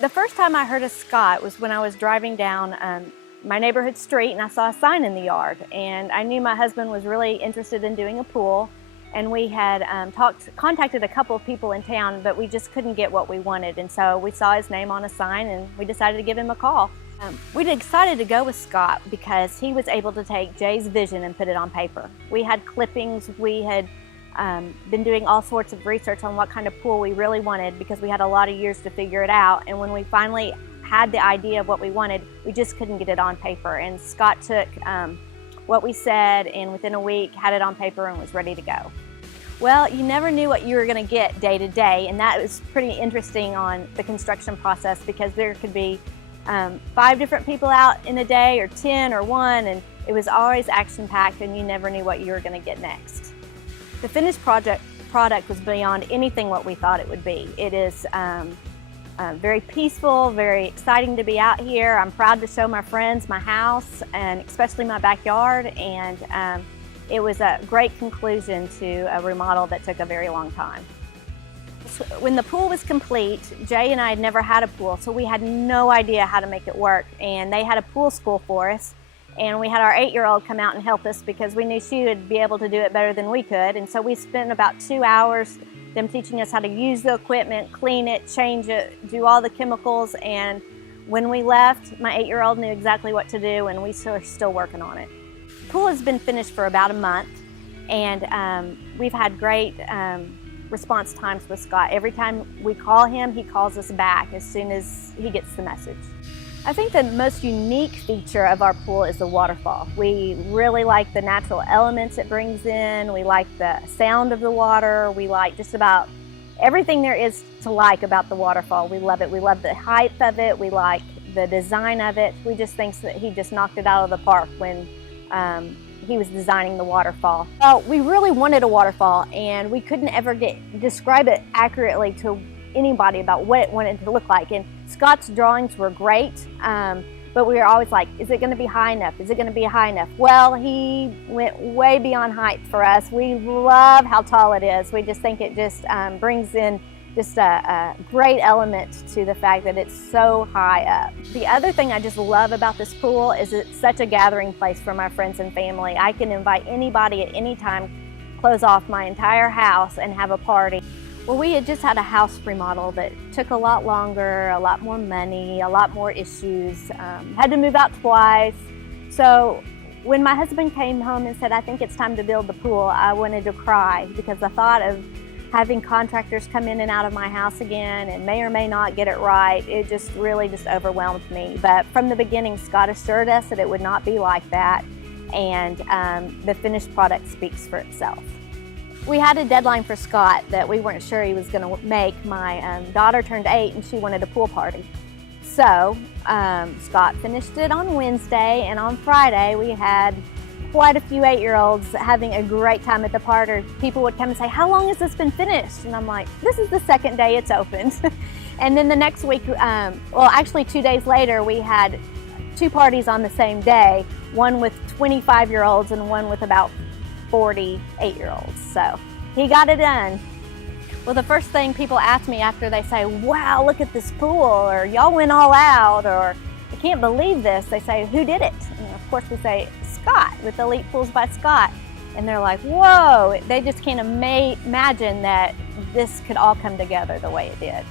The first time I heard of Scott was when I was driving down my neighborhood street and I saw a sign in the yard, and I knew my husband was really interested in doing a pool, and we had contacted a couple of people in town, but we just couldn't get what we wanted, and so we saw his name on a sign and we decided to give him a call. We decided to go with Scott because he was able to take Jay's vision and put it on paper. We had clippings, we had been doing all sorts of research on what kind of pool we really wanted because we had a lot of years to figure it out, and when we finally had the idea of what we wanted, we just couldn't get it on paper, and Scott took what we said and within a week had it on paper and was ready to go. Well, you never knew what you were going to get day to day, and that was pretty interesting on the construction process because there could be 5 different people out in a day, or 10 or 1, and it was always action-packed and you never knew what you were going to get next. The finished product was beyond anything what we thought it would be. It is very peaceful, very exciting to be out here. I'm proud to show my friends my house, and especially my backyard, and it was a great conclusion to a remodel that took a very long time. When the pool was complete, Jay and I had never had a pool, so we had no idea how to make it work, and they had a pool school for us, and we had our 8-year-old come out and help us because we knew she would be able to do it better than we could, and so we spent about 2 hours them teaching us how to use the equipment, clean it, change it, do all the chemicals, and when we left, my 8-year-old knew exactly what to do, and we are still working on it. The pool has been finished for about a month, and we've had great response times with Scott. Every time we call him, he calls us back as soon as he gets the message. I think the most unique feature of our pool is the waterfall. We really like the natural elements it brings in. We like the sound of the water. We like just about everything there is to like about the waterfall. We love it. We love the height of it. We like the design of it. We just think that he just knocked it out of the park when he was designing the waterfall. Well, we really wanted a waterfall, and we couldn't ever describe it accurately to anybody about what it wanted to look like. And Scott's drawings were great, but we were always like, is it going to be high enough? Is it going to be high enough? Well, he went way beyond height for us. We love how tall it is. We just think it just brings in just a great element to the fact that it's so high up. The other thing I just love about this pool is it's such a gathering place for my friends and family. I can invite anybody at any time, close off my entire house and have a party. Well, we had just had a house remodel that took a lot longer, a lot more money, a lot more issues, had to move out twice. So when my husband came home and said, I think it's time to build the pool, I wanted to cry because the thought of having contractors come in and out of my house again and may or may not get it right, it just really just overwhelmed me. But from the beginning, Scott assured us that it would not be like that, and the finished product speaks for itself. We had a deadline for Scott that we weren't sure he was going to make. My daughter turned 8 and she wanted a pool party. So Scott finished it on Wednesday, and on Friday we had quite a few 8-year-olds having a great time at the party. People would come and say, how long has this been finished? And I'm like, this is the 2nd day it's opened. And then the next week, well actually 2 days later, we had 2 parties on the same day, one with 25-year-olds and one with about 40 8-year-olds. So he got it done. Well, the first thing people ask me after they say, wow, look at this pool, or y'all went all out, or I can't believe this, they say, who did it? And of course we say, Scott, with Elite Pools by Scott. And they're like, whoa, they just can't imagine that this could all come together the way it did.